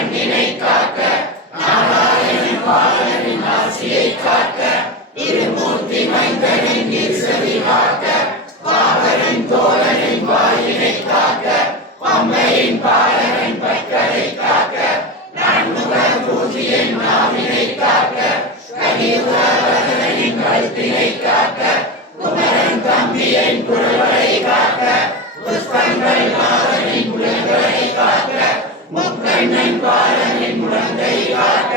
கண்ணினை காக்க நாராயணன் பாலனின் ஆசியை காக்க இருமூர்த்தி மைந்தனின் இருசவி காக்க பாகரின் தோழனின் வாயினை காக்க அம்மையின் பாலனின் பற்களை காக்க நான்முக பூஜியின் நாவினை காக்க கலியுக வரதனின் கழுத்தினை காக்க குமரன் தம்பியின் குரலை காக்க புஷ்பங்கள் நாதனின் முழங்களை காக்க முக்கண்ணன் பாலனின் முழங்கை காக்க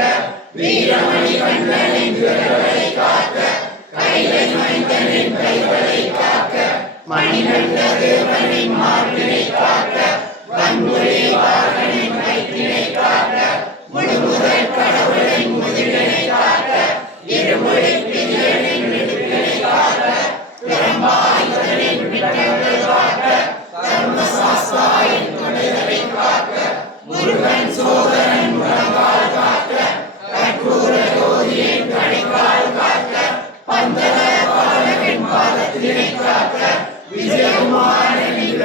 வீரமணி கண்ணனின் விரல்களை காக்க கைலை மைந்தனின் கைகளை காக்க மணிகண்ட தேவனின் மார்பினை காக்க வன்புரி வாகனின் வயிற்றினை காக்க முழுமுதல் கடவுளின் முதுகினை காக்க இருமொழி பிரியனின் விடுப்பினை காக்க பிரம்மாயுதனின் விட்டங்கள் காக்க தர்மசாஸ்தாவின் தொடைகளை காக்க முருகன் சோதரன் முழங்கால் காக்க கற்பூர ஜோதியின் கணிக்கால் காக்க பந்தர பாலகன் பாதத்தினை காக்க விஜயகுமாரனின்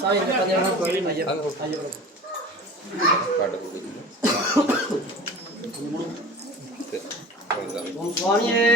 சாமி இந்த கதையோட ஐயா சுவாமியே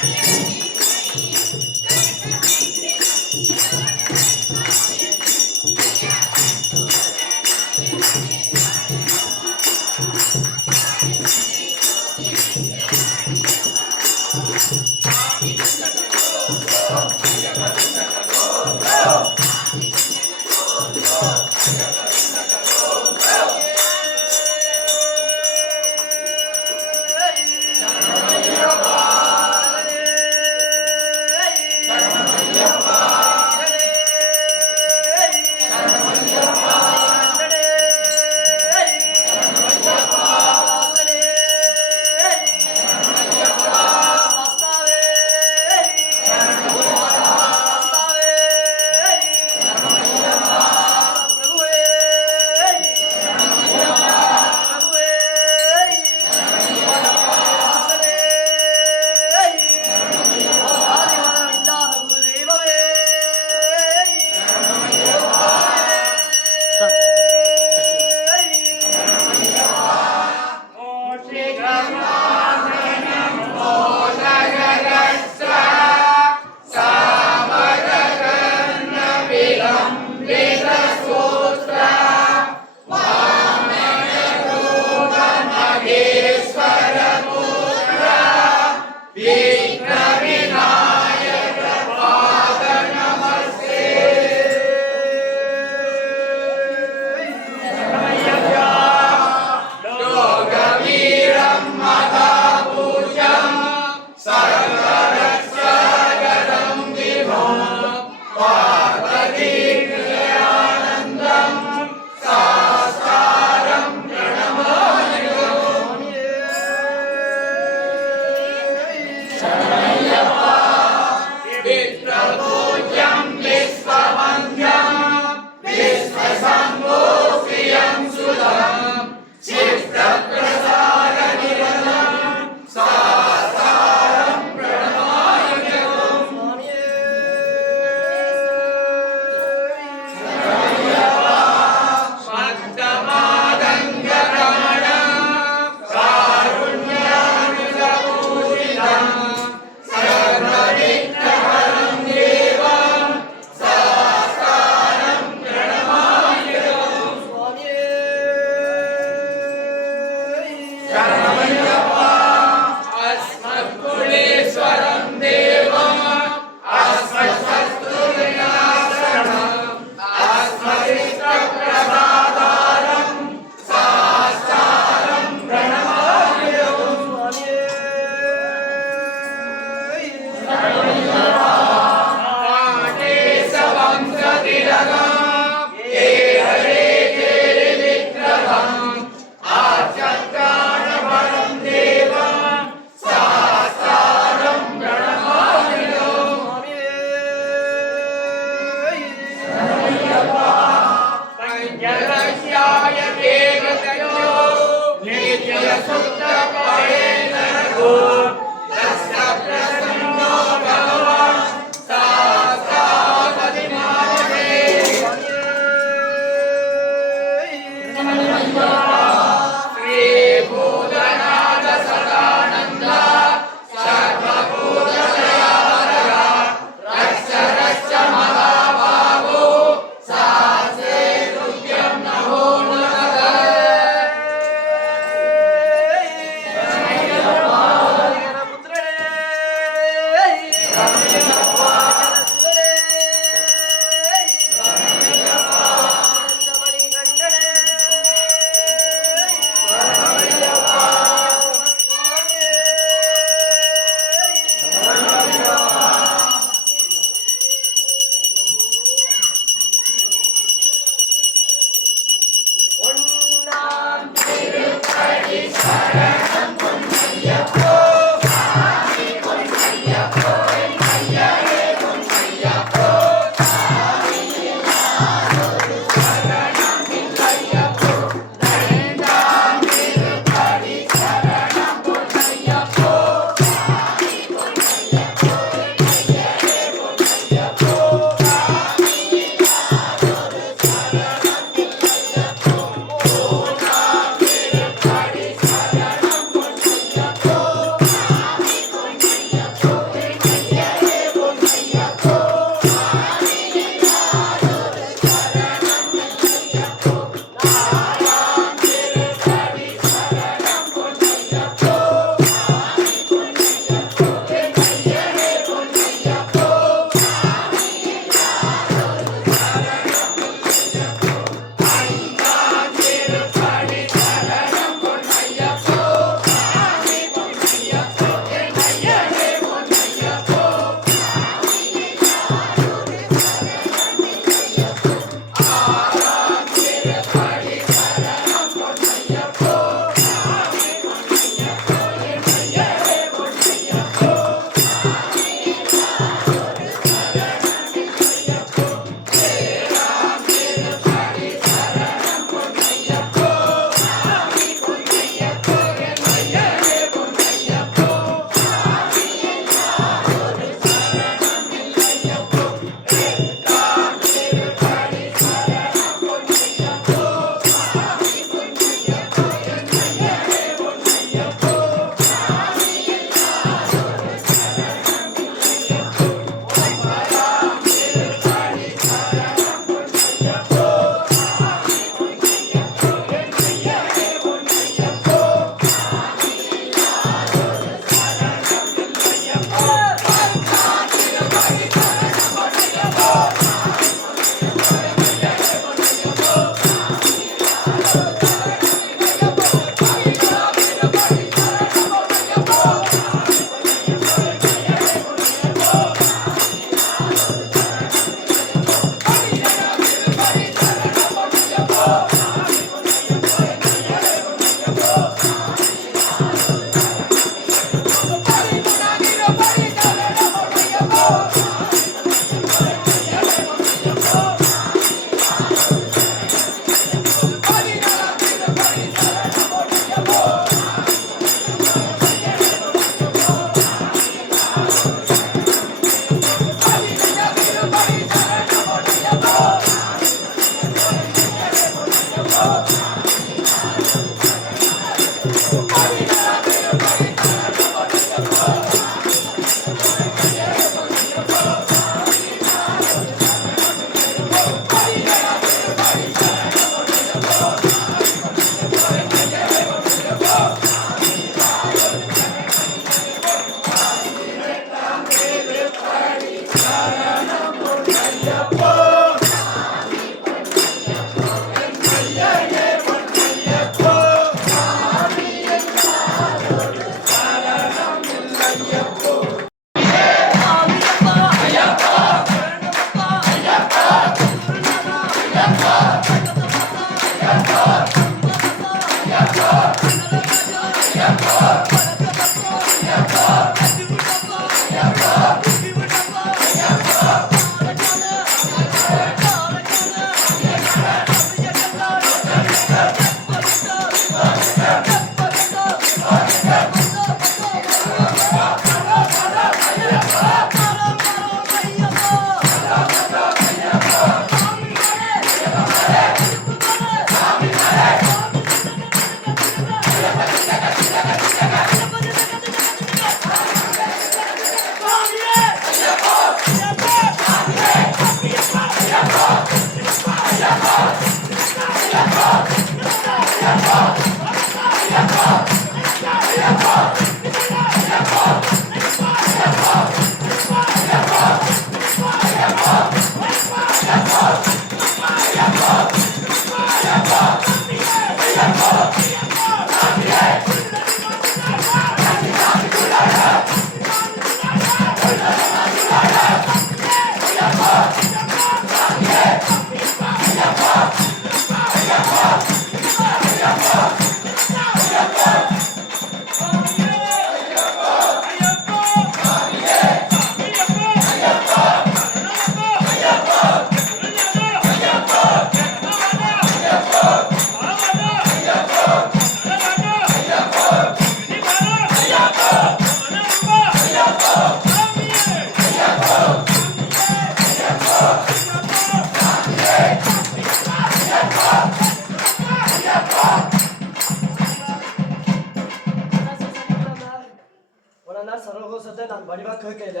நான் வடிவா கேட்கல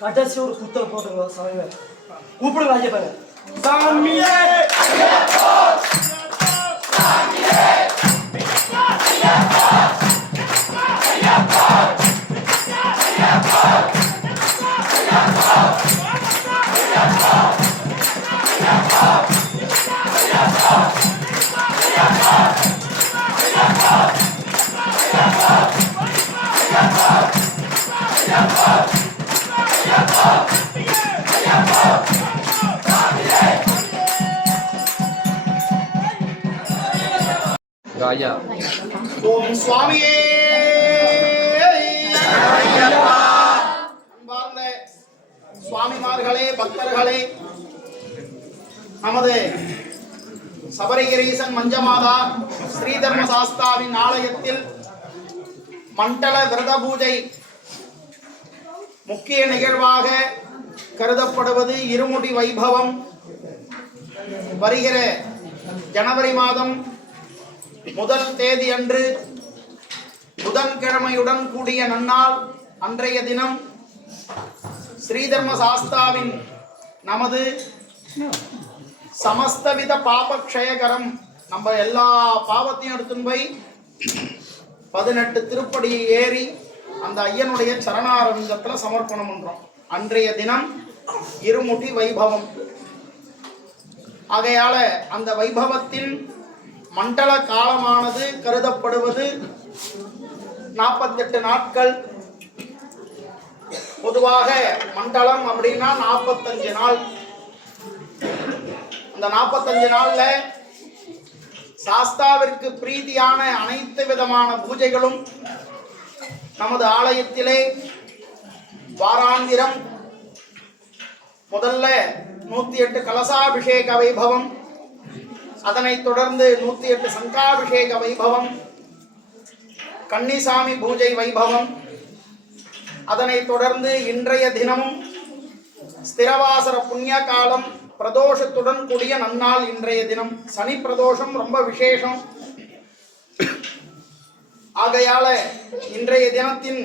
கடைசி ஒரு குத்தல் போட்டுங்க சாமி கூப்பிடுங்க ஐயப்பனை சாமியே ஐயப்பா சாமியே ஐயப்பா ஐயப்பா ஐயப்பா ராஜா ஓம் சுவாமியே அன்பார்ந்த சுவாமிமார்களே பக்தர்களே நமது சபரிகிரீசன் மஞ்சமாதா ஸ்ரீதர்ம சாஸ்தாவின் ஆலயத்தில் மண்டல விரத பூஜை முக்கிய நிகழ்வாக கருதப்படுவது இருமுடி வைபவம். வருகிற ஜனவரி மாதம் முதல் தேதி அன்று புதன்கிழமையுடன் கூடிய நன்னாள் அன்றைய தினம் ஸ்ரீதர்ம சாஸ்தாவின் நமது சமஸ்தவித பாபக்ஷயகரம் நம்ம எல்லா பாவத்தையும் எடுத்துன்னு போய் 18 திருப்படியை ஏறி அந்த ஐயனுடைய சரணாரவிந்தத்தில் சமர்ப்பணம் பண்றோம். அன்றைய தினம் இருமுடி வைபவம். ஆகையால அந்த வைபவத்தின் மண்டல காலமானது கருதப்படுவது 48 நாட்கள். பொதுவாக மண்டலம் அப்படின்னா 45 நாள். அந்த 45 நாள்ல சாஸ்தாவிற்கு பிரீதியான அனைத்து விதமான பூஜைகளும் நமது ஆலயத்திலே வாராந்திரம் முதல்ல 108 கலசாபிஷேக வைபவம், அதனைத் தொடர்ந்து 108 சங்காபிஷேக வைபவம், கன்னிசாமி பூஜை வைபவம், அதனைத் தொடர்ந்து இன்றைய தினமும் ஸ்திரவாசர புண்ணிய காலம் பிரதோஷத்துடன் கூடிய நன்னாள். இன்றைய தினம் சனி பிரதோஷம் ரொம்ப விசேஷம். ஆகையால இன்றைய தினத்தின்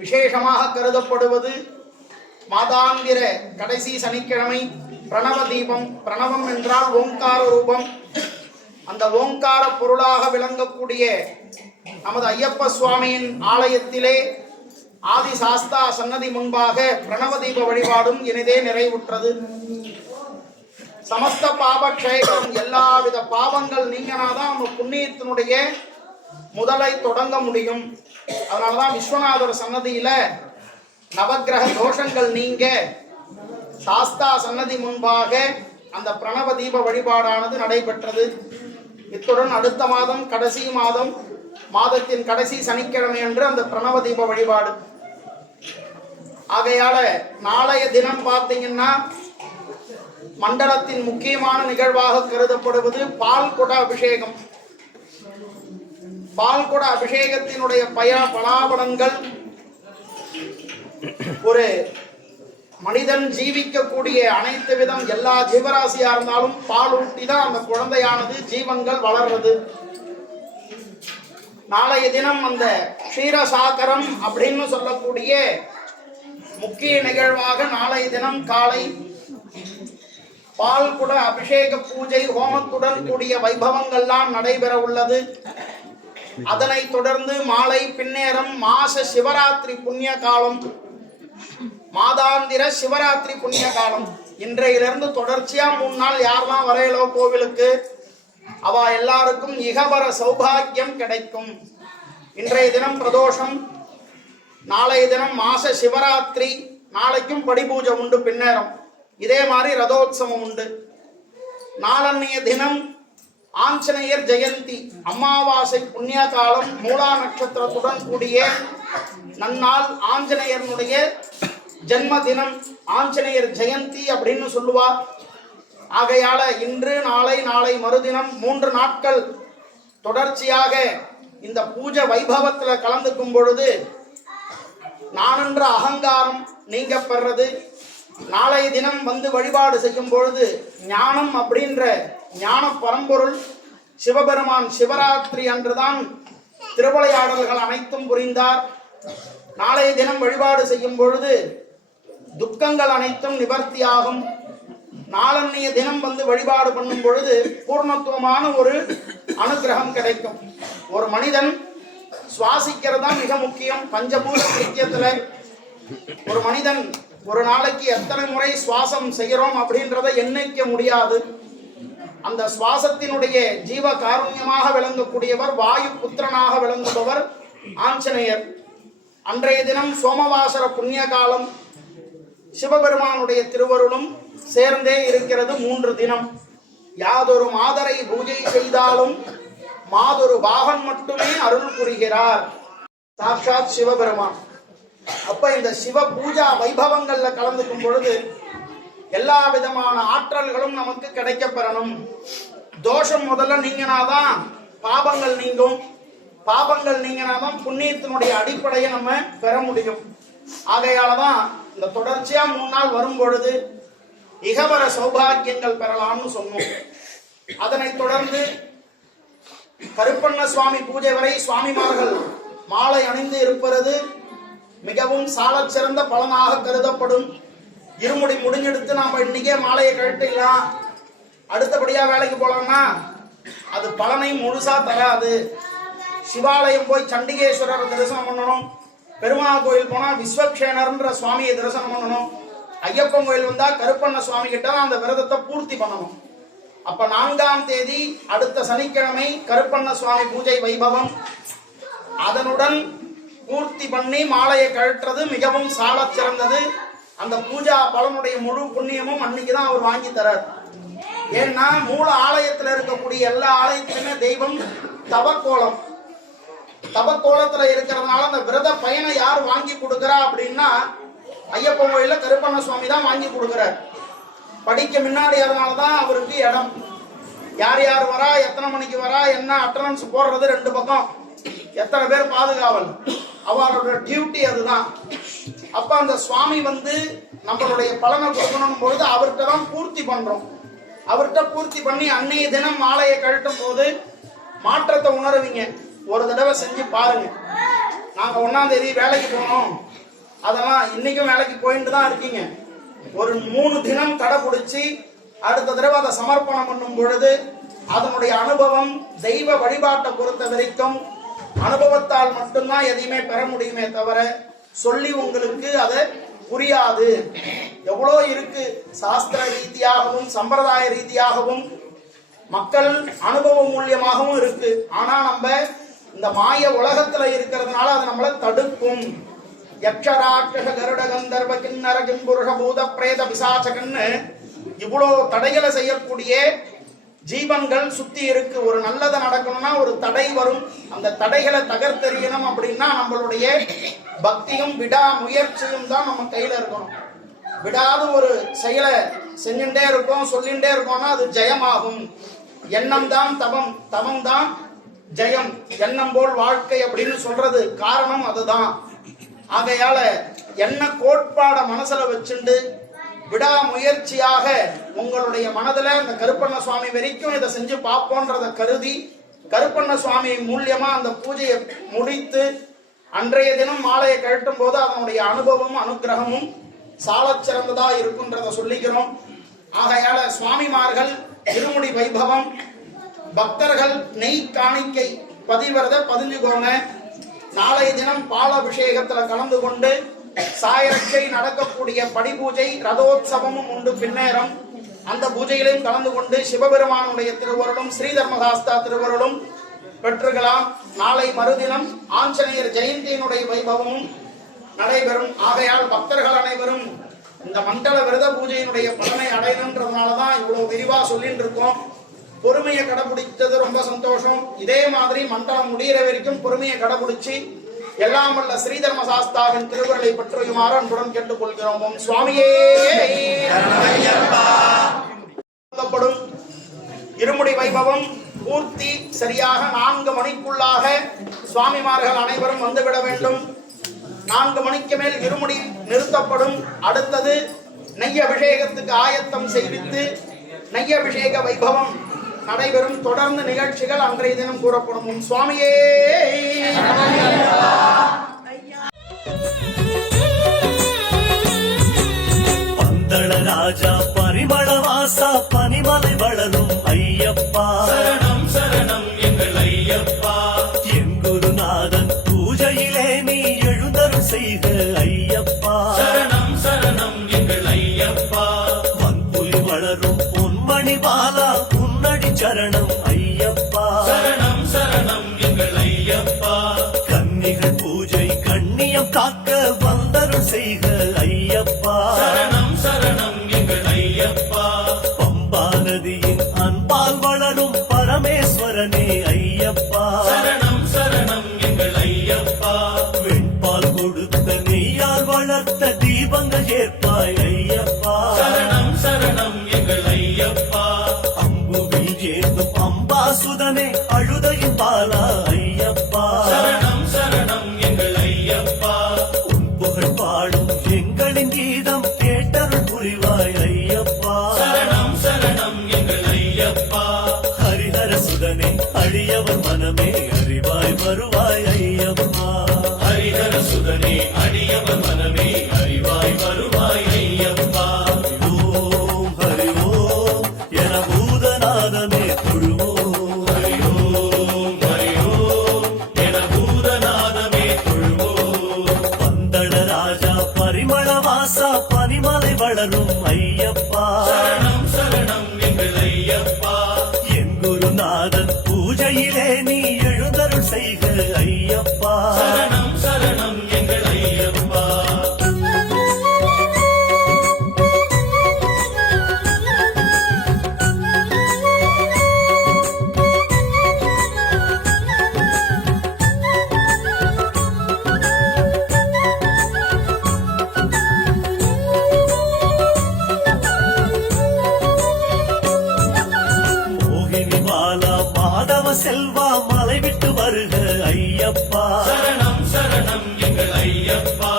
விசேஷமாக கருதப்படுவது மாதாந்திர கடைசி சனிக்கிழமை பிரணவ தீபம். பிரணவம் என்றால் ஓங்கார ரூபம். அந்த ஓங்கார பொருளாக விளங்கக்கூடிய நமது ஐயப்ப சுவாமியின் ஆலயத்திலே ஆதி சாஸ்தா சன்னதி முன்பாக பிரணவ தீப வழிபாடும் இனிதே நிறைவுற்றது. சமஸ்த பாபக்ஷயம் எல்லாவித பாவங்கள் நீங்கினாதான் நம்ம புண்ணியத்தினுடைய முதலை தொடங்க முடியும். அதனாலதான் விஸ்வநாதர் சன்னதியில நவக்கிரக தோஷங்கள் நீங்க சாஸ்தா சன்னதி முன்பாக அந்த பிரணவ தீப வழிபாடானது நடைபெற்றது. இத்துடன் அடுத்த மாதம் கடைசி மாதத்தின் கடைசி சனிக்கிழமை அன்று அந்த பிரணவ தீப வழிபாடு. ஆகையால நாளைய தினம் பார்த்தீங்கன்னா மண்டலத்தின் முக்கியமான நிகழ்வாக கருதப்படுவது பால்குட அபிஷேகம். பால்குட அபிஷேகத்தினுடைய பலாபலன்கள் ஒரு மனிதன் ஜீவிக்கக்கூடிய அனைத்து விதம் எல்லா ஜீவராசியா இருந்தாலும் பால் ஊட்டி தான் அந்த குழந்தையானது ஜீவன்கள் வளர்றது. நாளைய தினம் அந்த க்ஷீரசாகரம் அப்படின்னு சொல்லக்கூடிய முக்கிய நிகழ்வாக நாளைய தினம் காலை பால் குட அபிஷேக பூஜை ஹோமத்துடன் கூடிய வைபவங்கள்லாம் நடைபெற உள்ளது. அதனைத் தொடர்ந்து மாலை பின்னேரம் மாச சிவராத்திரி புண்ணிய காலம், மாதாந்திர சிவராத்திரி புண்ணிய காலம். இன்றையிலிருந்து தொடர்ச்சியா 3 நாள் யாரெல்லாம் வரையலோ கோவிலுக்கு அவ எல்லாருக்கும் இகபர சௌபாகியம் கிடைக்கும். இன்றைய தினம் பிரதோஷம், நாளைய தினம் மாச சிவராத்திரி, நாளைக்கும் படிபூஜை உண்டு பின்னேரம். இதே மாதிரி ரதோத்சவம் உண்டு. நாளன்னைய தினம் ஆஞ்சநேயர் ஜெயந்தி, அமாவாசை புண்ணிய காலம், மூலா நட்சத்திரத்துடன் கூடிய நன்னாள் ஆஞ்சநேயனுடைய ஜென்ம தினம், ஆஞ்சநேயர் ஜெயந்தி அப்படின்னு சொல்லுவார். ஆகையால இன்று நாளை நாளை மறுதினம் 3 நாட்கள் தொடர்ச்சியாக இந்த பூஜை வைபவத்தில் கலந்துக்கும் பொழுது நானென்ற அகங்காரம் நீங்க பெறது. நாளைய தினம் வந்து வழிபாடு செய்யும் பொழுது ஞானம் அப்படின்ற ஞான பரம்பொருள் சிவபெருமான் சிவராத்திரி அன்றுதான் திருவிளையாடல்கள் அனைத்தும் புரிந்தார். நாளைய தினம் வழிபாடு செய்யும் பொழுது துக்கங்கள் அனைத்தும் நிவர்த்தியாகும். நாளன்னைய தினம் வந்து வழிபாடு பண்ணும் பொழுது பூர்ணத்துவமான ஒரு அனுகிரகம் கிடைக்கும். ஒரு மனிதன் சுவாசிக்கிறது தான் மிக முக்கியம். பஞ்சபூத கிருத்தியத்துல ஒரு மனிதன் ஒரு நாளைக்கு எத்தனை முறை சுவாசம் செய்கிறோம் அப்படின்றத எண்ணிக்க முடியாது. அந்த சுவாசத்தினுடைய ஜீவ காருண்யமாக விளங்கக்கூடியவர், வாயு புத்திரனாக விளங்குபவர் ஆஞ்சநேயர். அன்றைய தினம் சோமவாசர புண்ணிய காலம், சிவபெருமானுடைய திருவருளும் சேர்ந்தே இருக்கிறது 3 தினம். யாதொரு மாதரை பூஜை செய்தாலும் மாதொரு பாகன் மட்டுமே அருள் புரிகிறார் சாட்சாத் சிவபெருமான். அப்ப இந்த சிவ பூஜா வைபவங்கள்ல கலந்துக்கும் பொழுது எல்லா விதமான ஆற்றல்களும் நமக்கு கிடைக்க பெறணும். தோஷம் முதல்ல நீங்கினாதான் பாபங்கள் நீங்கும். பாபங்கள் நீங்கினாதான் புண்ணியத்தினுடைய அடிப்படையை நம்ம பெற முடியும். ஆகையாலதான் இந்த தொடர்ச்சியா 3 நாள் வரும் பொழுது இகவர சௌபாகியங்கள் பெறலாம்னு சொன்னோம். அதனைத் தொடர்ந்து கருப்பண்ண சுவாமி பூஜை வரை சுவாமிமார்கள் மாலை அணிந்து இருப்பது மிகவும் சாலச் சிறந்த பலனாக கருதப்படும். இருமுடி முடிஞ்செடுத்து நாம இன்னைக்கே மாலையை கழட்டிடலாம், அடுத்தபடியா வேலைக்கு போலாம்னா அது பலனை முழுசா தராது. சிவாலயம் போய் சண்டிகேஸ்வரர் தரிசனம் பண்ணணும், பெருமாள் கோயில் போனா விஸ்வக்ஷேனர்ன்ற சுவாமியை தரிசனம் பண்ணணும், ஐயப்பன் கோயில் வந்தா கருப்பண்ண சுவாமி கிட்ட அந்த விரதத்தை பூர்த்தி பண்ணணும். அப்ப 4ஆம் தேதி அடுத்த சனிக்கிழமை கருப்பண்ண சுவாமி பூஜை வைபவம். அதனுடன் பூர்த்தி பண்ணி மாலையை கழற்றுறது மிகவும் சாலச் சிறந்தது. அந்த பூஜா பலனுடைய முழு புண்ணியமும் அன்னைக்குதான் அவர் வாங்கி தரார். ஏன்னா மூல ஆலயத்துல இருக்கக்கூடிய எல்லா ஆலயத்திலுமே தெய்வம் தவக்கோலம், தவக்கோலத்துல இருக்கிறதுனால அந்த விரத பயனை யார் வாங்கி கொடுக்கிறா அப்படின்னா ஐயப்பன் கோயில கருப்பண்ண சுவாமி தான் வாங்கி கொடுக்கிறார். படிக்க முன்னாடி அதனாலதான் அவருக்கு இடம். யார் யார் வரா, எத்தனை மணிக்கு வரா, என்ன அட்டனன்ஸ் போடுறது 2 பக்கம், எத்தனை பேர் பாதுகாவல், அவரோட டியூட்டி அதுதான். அப்ப அந்த சுவாமி வந்து நம்மளுடைய பலனை கொடுக்கணும் பொழுது அவர்கிட்ட தான் பூர்த்தி பண்றோம். அவர்கிட்ட பூர்த்தி பண்ணி அன்னைய தினம் மாலையை கழட்டும் போது மாற்றத்தை உணருவீங்க. ஒரு தடவை செஞ்சு பாருங்க. நாங்க 1ஆம் தேதி வேலைக்கு போனோம், அதெல்லாம் இன்னைக்கும் வேலைக்கு போயிட்டு தான் இருக்கீங்க. ஒரு 3 தினம் கடைபிடிச்சு அடுத்த தடவை அதை சமர்ப்பணம் பண்ணும் பொழுது அதனுடைய அனுபவம் தெய்வ வழிபாட்டை பொறுத்த வரைக்கும் அனுபவத்தால் மட்டும்தான் எதையுமே பெற முடியுமே தவிர சொல்லி உங்களுக்கு அதை புரியாது. எவ்வளோ இருக்கு சாஸ்திர ரீதியாகவும் சம்பிரதாய ரீதியாகவும் மக்கள் அனுபவ மூலியமாகவும் இருக்கு. ஆனா நம்ம இந்த மாய உலகத்துல இருக்கிறதுனால அது நம்மளை தடுக்கும். யக்ஷராட்சச கருட கந்தர்வ கிண்ணர கிம்புருஷ பூத பிரேத பிசாசகன்னு இவ்வளோ தடைகளை செய்யக்கூடிய ஜீவன்கள் சுத்தி இருக்கு. ஒரு நல்லதை நடக்கணும்னா ஒரு தடை வரும். அந்த தடைகளை தகர்த்தெறியணும் அப்படின்னா நம்மளுடைய பக்தியும் விடா முயற்சியும் தான் நம்ம கையில இருக்கணும். விடாத ஒரு செயலை செஞ்சுட்டே இருக்கோம், சொல்லிகிட்டே இருக்கோம்னா அது ஜெயமாகும். எண்ணம் தான் தவம், தவம் தான் ஜெயம். எண்ணம் போல் வாழ்க்கை அப்படின்னு சொல்றது காரணம் அதுதான். ஆகையால என்ன கோட்பாட மனசுல வச்சுண்டு விடாமுயற்சியாக உங்களுடைய மனதில் இந்த கருப்பண்ண சுவாமி வரைக்கும் இதை செஞ்சு பார்ப்போன்றதை கருதி கருப்பண்ண சுவாமி மூலியமா அந்த பூஜையை முடித்து அன்றைய தினம் மாலையை கழட்டும் போது அதனுடைய அனுபவமும் அனுகிரகமும் சாலச் சிறந்ததா இருக்குன்றத சொல்லிக்கிறோம். ஆகையால சுவாமிமார்கள் இருமுடி வைபவம் பக்தர்கள் நெய் காணிக்கை பதிவிரத பதிஞ்சுக்கோங்க. நாளைய தினம் பாலாபிஷேகத்துல கலந்து கொண்டு சாயரட்சை நடக்கக்கூடிய படி பூஜை ரதோத்சவமும் உண்டு. பின்னேரம் அந்த பூஜையிலையும் கலந்து கொண்டு சிவபெருமானுடைய திருவருளும் ஸ்ரீதர்மசாஸ்தா திருவருளும் பெற்றுக்கலாம். நாளை மறுதினம் ஆஞ்சநேயர் ஜெயந்தியினுடைய வைபவமும் நடைபெறும். ஆகையால் பக்தர்கள் அனைவரும் இந்த மண்டல விரத பூஜையினுடைய பலனை அடையணுன்றதுனாலதான் இவ்வளவு விரிவா சொல்லிட்டு இருக்கோம். பொறுமையை கடைபிடித்தது ரொம்ப சந்தோஷம். இதே மாதிரி மண்டலம் முடிகிற வரைக்கும் பொறுமையை கடைபிடிச்சு எல்லாம் வல்ல ஸ்ரீதர்ம சாஸ்தாவின் திருவுருளை பற்றியுமாறு அன்புடன் கேட்டுக்கொள்கிறோம். சுவாமியே இருமுடி வைபவம் பூர்த்தி சரியாக 4 மணிக்குள்ளாக சுவாமிமார்கள் அனைவரும் வந்துவிட வேண்டும். 4 மணிக்கு மேல் இருமுடி நிறுத்தப்படும். அடுத்தது நெய் அபிஷேகத்துக்கு ஆயத்தம் செய்வித்து நெய் அபிஷேக வைபவம் நடைபெறும். தொடர்ந்து நிகழ்ச்சிகள் அன்றைய தினம் கூறப்படும். சுவாமியே பந்தள ராஜா பரிமள வாசா பனிமலை வளரும் ஐயப்பா சரணம் சரணம் எங்கள் ஐயப்பா. என் குருநாதன் பூஜையிலே நீ எழுந்தருள் செய்க ஐயப்பா சரணம் சரணம் எங்கள் ஐயப்பா. வன்புலி வளரும் பொன்மணி பாலா உன்னடி சரணம் ஐயப்பா சரணம் சரணம் எங்கள் ஐயப்பா. கன்னிகள் பூஜை கண்ணியம் காக்க வந்தருள் செய்க ஐயப்பா சரணம் சரணம் எங்கள் ஐயப்பா. பம்பா நதியின் அன்பால் வளரும் பரமேஸ்வரனே ஐயப்பா சரணம் சரணம் எங்கள் ஐயப்பா. வெண்பால் கொடுத்த நெய்யால் வளர்த்த தீபங்கள் ஏற்பாய் ஐயப்பா சரணம் சரணம் எங்கள் ஐயப்பா. அம்புவில் ஏந்தும் அம்பாசுதனே அழுதையின் பாலா ஐயப்பா சரணம் சரணம் எங்கள் ஐயப்பா. உன் புகழ் பாடும் எங்களின் கீதம் கேட்டருள் புரிவாய் ஐயப்பா சரணம் சரணம் எங்கள் ஐயப்பா. ஹரிஹர சுதனே அடியவர் மனமே அறிவாய் வருவாய் ஐயப்பா ஹரிஹர சுதனே அடியவர் மனமே அறிவாய் வருவாய் ஐயப்பா. ஓம் ஹரி ஓம் என பூதநாதமே தொழுவோம் ஹரி ஓம் என பூதநாதமே தொழுவோம். பந்தள ராஜா பரிமள வாசா பனிமலை வளரும் ஐயப்பா சரணம் சரணம் எங்கள் ஐயப்பா. என் குருநாதன் பூஜையிலே நீ எழுந்தருள் செய்க ஐயப்பா சரணம் சரணம் எங்கள் ஐயப்பா. மோகினி பாலா மாதவ செல்வா மலை விட்டு வருக ஐயப்பா சரணம் சரணம் எங்கள் ஐயப்பா.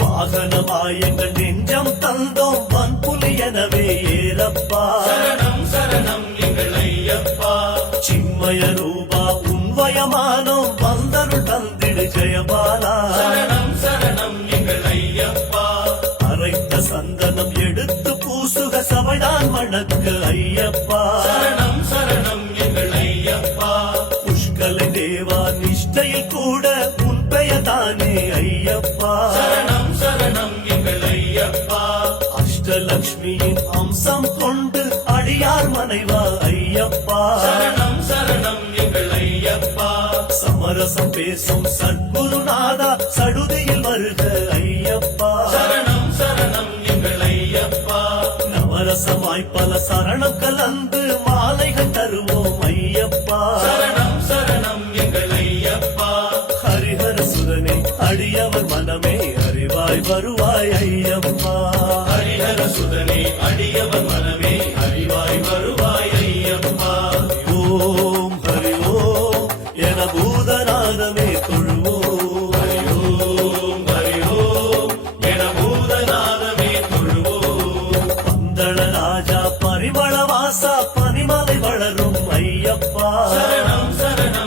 வாகனமாய் எங்கள் நெஞ்சம் தந்தோம் வன்புலி எனவே ஏறப்பா சரணம் சரணம் எங்கள் ஐயப்பா. சின்மய ரூபா உன்வயமானோம் வந்தருள் தந்திடு ஜெயபாலா சரணம் சரணம் எங்கள் ஐயப்பா. அரைத்த சந்தனம் எடுத்து பூசுக சபைதான் மணக்க ஐயப்பா சரணம் சரணம் எங்கள் ஐயப்பா. புஷ்கலை தேவா நிஷ்டையில் கூட உன் பெயர்தானே ஐயப்பா சரணம் சரணம் எங்கள் ஐயப்பா. அஷ்டலக்ஷ்மியின் அம்சம் கொண்டு அடியார் மனைவா ஐயப்பா சரணம் சரணம் எங்கள் ஐயப்பா. சமரசம் பேசும் சத்குருநாதா சடுதியில் வருக ஐயப்பா சரணம் சரணம் எங்கள் ஐயப்பா. நவரசமாய் பல சரணம் கலந்து மாலைகள் தருவோம் ஐயப்பா சரணம் சரணம் எங்கள் ஐயப்பா. ஹரிஹர சுதனே அடியவர் மனமே அறிவாய் வருவாய் ஐயப்பா ஹரிஹர சுதனே அடியவர் மனமே அறிவாய் வருவாய் ஐயப்பா. ஓம் ஹரி ஓம் என பூதநாதமே தொழுவோம் ஹரி ஓம் என பூதநாதமே தொழுவோம். பந்தள ராஜா பரிமள வாசா பனிமலை வளரும் ஐயப்பா சரணம் சரணம்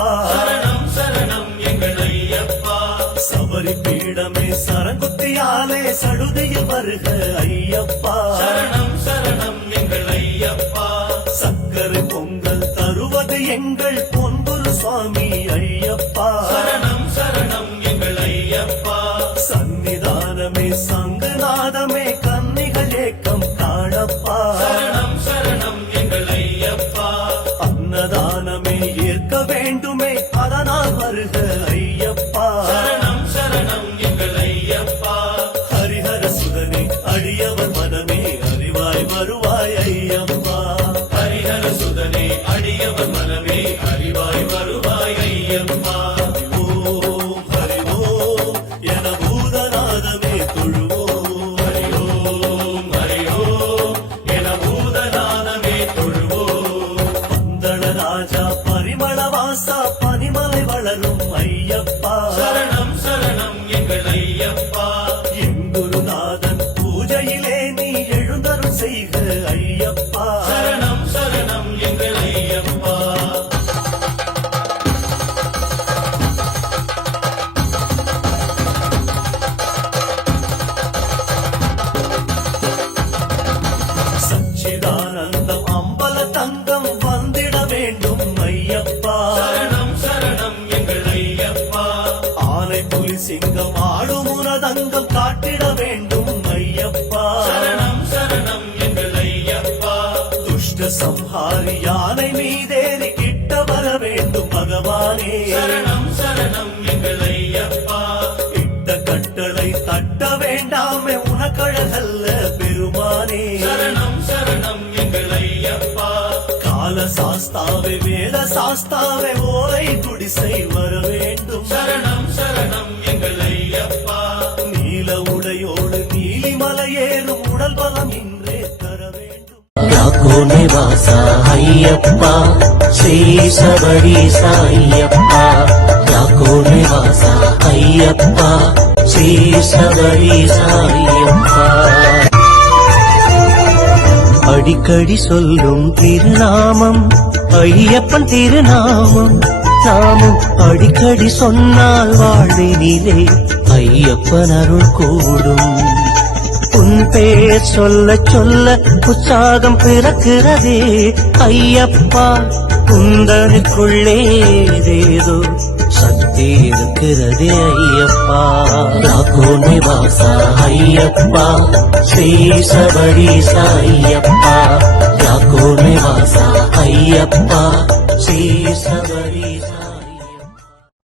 ஐயப்பா சரணம் சரணம் எங்கள் ஐயப்பா சபரி பீடமே சரங்குத்தியாலே சடுதியில் வருக ஐயப்பா சரணம் சரணம் எங்கள் ஐயப்பா சக்கரை பொங்கல் தருவது எங்கள் பொன்புரு சுவாமி ஐயப்பா சரணம் சரணம் எங்கள் ஐயப்பா சன்னிதானமே சங்குநாதமே கன்னிகள் ஏக்கம் காணப்பா சரணம் சரணம் எங்கள் ஐயப்பா அன்னதானமே ஏற்க வேண்டுமே அதனால் வருக ஐயப்பா சரணம் சரணம் எங்கள் ஐயப்பா ஹரிஹர சுதனே அடியவர் மனமே அறிவாய் வருவாய் ஐயப்பா ஹரிஹர சுதனே அடியவர் மனமே அறிவாய் வருவாய் ஐயப்பா ஓம் ஹரி ஓம் என பூதநாதமே தொழுவோம் ஹரி ஓம் என பூதநாதமே தொழுவோம் பந்தள ராஜா பரிமள வாசா பனிமலை வளரும் ஐயப்பா சரணம் சரணம் எங்கள் ஐயப்பா என் குருநாதன் பூஜையிலே நீ எழுந்தருள் செய்க ஐயப்பா சரணம் சரணம் எங்கள் ஐயப்பா சச்சிதானந்தம் அம்பல தங்கம் வந்திட வேண்டும் ஐயப்பா சரணம் சரணம் எங்கள் ஐயப்பா ஆனை புலி சிங்கம் ஆடும் உனதங்கம் காட்டிட வேண்டும் ஐயப்பா சரணம் சரணம் எங்கள் ஐயப்பா துஷ்ட சம்ஹாரி யானை மீதேறி கிட்ட வர வேண்டும் பகவானே சரணம் சரணம் எங்கள் ஐயப்பா இட்ட கட்டளை தட்ட வேண்டாமே உனக்கழகல்ல பெருமானே சரணம் சரணம் எங்கள் ஐயப்பா கால சாஸ்தாவே வேத சாஸ்தாவே ஓலை குடிசை வர வேண்டும் சரணம் சரணம் எங்கள் ஐயப்பா நீல உடையோடு நீலிமலையேறும் உடல் பலம் இன்றே தர வேண்டும் ಯಾಕೋ ನಿವಾಸ ಅಯ್ಯಪ್ಪ ಶ್ರೀ ಶಬರೀಶ ಅಯ್ಯಪ್ಪ ಯಾಕೋ ನಿವಾಸ ಅಯ್ಯಪ್ಪ ಶ್ರೀ ಶಬರೀಶ ಅಯ್ಯಪ್ಪ அடிக்கடி சொல்லும் திருநாமம் ஐயப்பன் திருநாமம் நாமும் அடிக்கடி சொன்னால் வாழ்வினிலே ஐயப்பன் அருள் கூடும் உன் பேர் சொல்ல சொல்ல உற்சாகம் பிறக்கிறதே ஐயப்பா குந்தனுக்குள்ளே ஏதேதோ சக்தி இருக்கிறதே ஐயப்பா யாக்கோ நிவாசா ஐயப்பா ஸ்ரீ சபரீச ஐயப்பா யாக்கோ நிவாசா ஐயப்பா ஸ்ரீ சபரீச